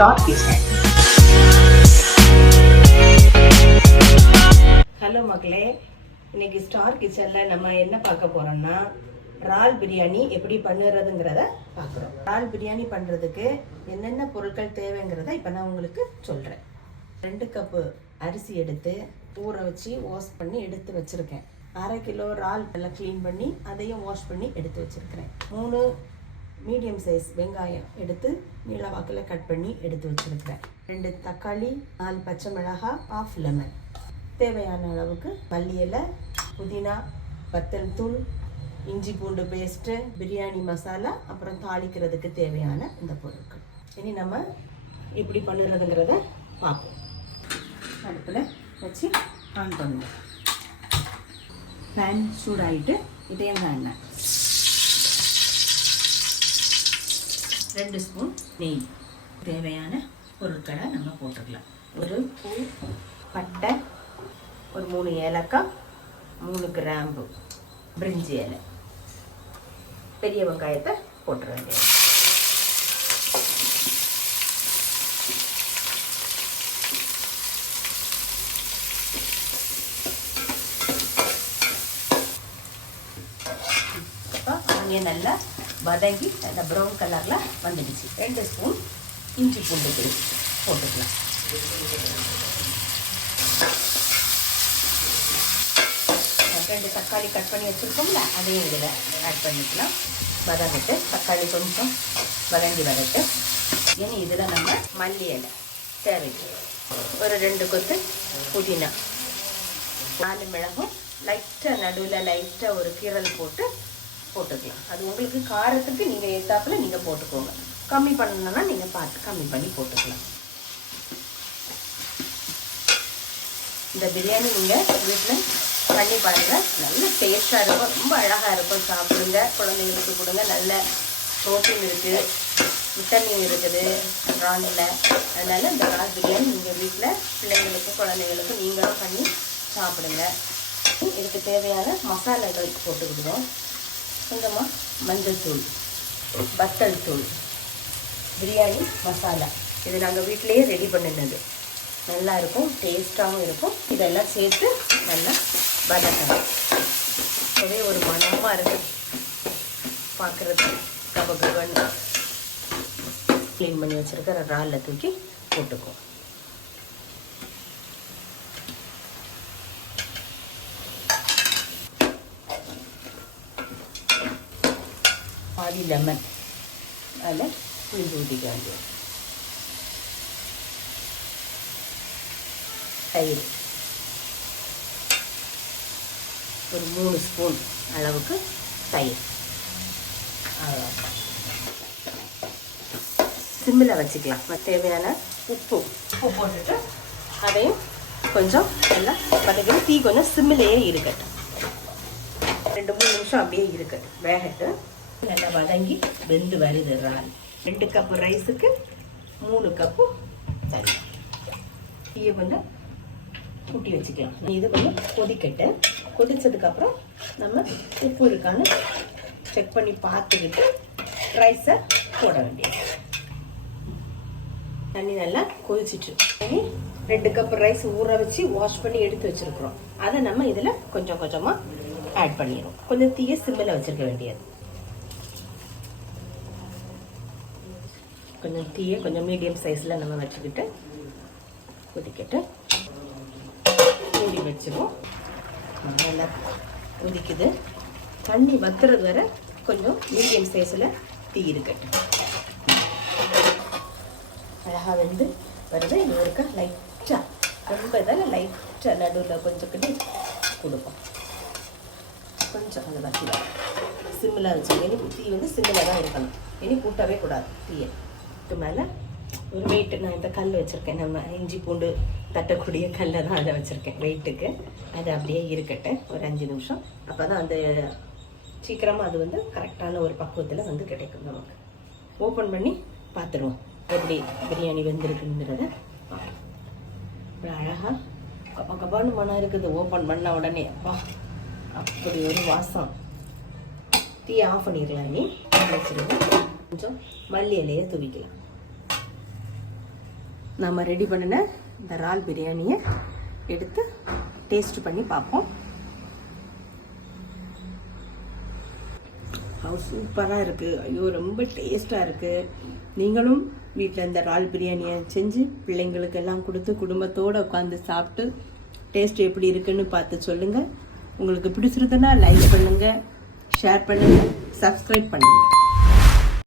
Star kitchen. Hello மக்களே, இன்னைக்கு star கிச்சனில் நம்ம என்ன பார்க்க போகிறோம்னா இறால் பிரியாணி எப்படி பண்ணுறதுங்கிறத பார்க்குறோம். இறால் பிரியாணி பண்ணுறதுக்கு என்னென்ன பொருட்கள் தேவைங்கிறத இப்போ நான் உங்களுக்கு சொல்கிறேன். 2 கப்பு அரிசி எடுத்து ஊற வச்சு வாஷ் பண்ணி எடுத்து வச்சுருக்கேன். 1/2 கிலோ இறால் எல்லாம் க்ளீன் பண்ணி அதையும் வாஷ் பண்ணி எடுத்து வச்சுருக்கிறேன். 3 மீடியம் சைஸ் வெங்காயம் எடுத்து நீள வாக்கில் கட் பண்ணி எடுத்து வச்சுருக்கிறேன். 2 தக்காளி, 4 பச்சை மிளகாய், 1/2 லெமன். தேவையான அளவுக்கு மல்லி இலை, புதினா, வத்தல் தூள், இஞ்சி பூண்டு பேஸ்ட்டு, பிரியாணி மசாலா, அப்புறம் தாளிக்கிறதுக்கு தேவையான இந்த பொருட்கள். இனி நம்ம இப்படி பண்ணுறதுங்கிறத பார்ப்போம். அடுப்பில் வச்சு ஆன் பண்ணுவோம். பேன் சூடாகிட்டு இதையும் எண்ணெய், 2 ஸ்பூன் நெய். தேவையான பொருட்களை நம்ம போட்டுக்கலாம். ஒரு பூ, பட்டை, ஒரு 3 ஏலக்காய், 3 கிராம்பு, பிரிஞ்சி இலை, பெரிய வெங்காயத்தை போட்டுற வேண்டியது. நல்லா வதங்கி நல்லா ப்ரௌன் கலரில் வந்துடுச்சு. 2 ஸ்பூன் இஞ்சி பூண்டு பேஸ்ட் போட்டுக்கலாம். ரெண்டு தக்காளி கட் பண்ணி வச்சுருக்கோம்ல, அதையும் இதில் ஆட் பண்ணிக்கலாம். வதங்கிட்டு தக்காளி கொஞ்சம் வதங்கி வரட்டு. இனி இதில் நம்ம மல்லி இலை தேவைக்கு ஒரு 2 கொத்து புதினா, 4 மிளகும் லைட்டாக நடுவில் லைட்டாக ஒரு கீரல் போட்டுக்கலாம். அது உங்களுக்கு காரத்துக்கு நீங்கள் ஏற்றாப்புல நீங்கள் போட்டுக்கோங்க. கம்மி பண்ணணும்னா நீங்கள் பார்த்து கம்மி பண்ணி போட்டுக்கலாம். இந்த பிரியாணி நீங்கள் வீட்டில் பண்ணி பாருங்கள், நல்ல டேஸ்ட்டாக இருக்கும், ரொம்ப அழகாக இருக்கும். சாப்பிடுங்க, குழந்தைங்களுக்கு கொடுங்க. நல்ல ப்ரோட்டீன் இருக்குது, விட்டமின் இருக்குது இறாலில். அதனால் இந்த இறால் பிரியாணி நீங்கள் வீட்டில் பிள்ளைங்களுக்கு குழந்தைங்களுக்கு நீங்களும் பண்ணி சாப்பிடுங்க. இதுக்கு தேவையான மசாலாக்கள் போட்டுக்கிடுவோம். கொஞ்சமாக மஞ்சள் தூள், வத்தல் தூள், பிரியாணி மசாலா. இது நாங்கள் வீட்டிலையே ரெடி பண்ணினது. நல்லா இருக்கும், டேஸ்ட்டாகவும் இருக்கும். இதெல்லாம் சேர்த்து நல்லா வதக்கணும். ஒரே ஒரு மணமாக இருக்குது பார்க்குறது. கபகபன்னு க்ளீன் பண்ணி வச்சுருக்கிற இறாலில் தூக்கி போட்டுக்குவோம். பாதி லெமன் அதில் புளிஞ்சு ஊற்றிக்க வேண்டியது. தயிர் ஒரு 3 ஸ்பூன் அளவுக்கு தயிர். சிம்மில் வச்சுக்கலாம். தேவையான உப்பு போட்டுட்டு அதையும் கொஞ்சம் நல்லா வதக்கி தீ கொஞ்சம் சிம்மிலேயே இருக்கட்டும். 2-3 நிமிஷம் அப்படியே இருக்கட்டும், வேகட்டும். நல்லா வதங்கி வெந்து வருது இறால். 2 கப்பு ரைஸுக்கு 3 கப்பு தண்ணி. தீயை கொஞ்சம் கூட்டி வச்சுக்கலாம். இது கொஞ்சம் கொதிக்கட்டு. கொதிச்சதுக்கப்புறம் நம்ம உப்பு இருக்கான்னு செக் பண்ணி பார்த்துக்கிட்டு ரைஸை போட வேண்டியது. தண்ணி நல்லா கொதிச்சிட்டு 2 கப்பு ரைஸ் ஊற வச்சு வாஷ் பண்ணி எடுத்து வச்சிருக்கிறோம். அதை நம்ம இதில் கொஞ்சம் கொஞ்சமாக ஆட் பண்ணிடுவோம். கொஞ்சம் தீயை சிம்மில் வச்சிருக்க வேண்டியது. கொஞ்சம் தீயை கொஞ்சம் மீடியம் சைஸில் நம்ம வச்சுக்கிட்டு கொதிக்கிட்டு மூடி வச்சுருவோம். நல்லா கொதிக்குது. தண்ணி வத்துறது வரை கொஞ்சம் மீடியம் சைஸில் தீ இருக்கட்டும். அழகாக வெந்து வருது. இது ஒருக்கா லைட்டாக, ரொம்ப இதால் லைட்டாக நடுவில் கொஞ்சம் கிட்ட கொடுப்போம். கொஞ்சம் அந்த வத்தில சிம்மில் வச்சு. இனி தீ வந்து சிம்மில் தான் இருக்கணும். இனி கூட்டவே கூடாது தீயை. மேலே ஒரு வெயிட்டு நான் இந்த கல் வச்சுருக்கேன். நம்ம இஞ்சி பூண்டு தட்டக்கூடிய கல்லை தான் அதை வச்சுருக்கேன் வெயிட்டுக்கு. அது அப்படியே இருக்கட்டும் ஒரு 5 நிமிஷம். அப்போ தான் அந்த சீக்கிரமாக அது வந்து கரெக்டான ஒரு பக்குவத்தில் வந்து கிடைக்கும் நமக்கு. ஓப்பன் பண்ணி பார்த்துருவோம் எப்படி பிரியாணி வெந்திருக்குங்கிறத. இப்போ அழகாக கபான்னு மனம் இருக்குது. ஓப்பன் பண்ண உடனே அப்பா அப்படி ஒரு வாசம். தீ ஆஃப் பண்ணிடலாம். இனி வச்சுருவோம். கொஞ்சம் மல்லி இலையை தூவிக்கலாம். நம்ம ரெடி பண்ணின இந்த இறால் பிரியாணியை எடுத்து டேஸ்ட் பண்ணி பார்ப்போம். சூப்பராக இருக்குது. ஐயோ ரொம்ப டேஸ்ட்டாக இருக்குது. நீங்களும் வீட்டில் இந்த இறால் பிரியாணியை செஞ்சு பிள்ளைங்களுக்கெல்லாம் கொடுத்து குடும்பத்தோடு உட்காந்து சாப்பிட்டு டேஸ்ட் எப்படி இருக்குன்னு பார்த்து சொல்லுங்கள். உங்களுக்கு பிடிச்சிருந்ததுன்னா லைக் பண்ணுங்கள், ஷேர் பண்ணுங்கள், சப்ஸ்கிரைப் பண்ணுங்கள்.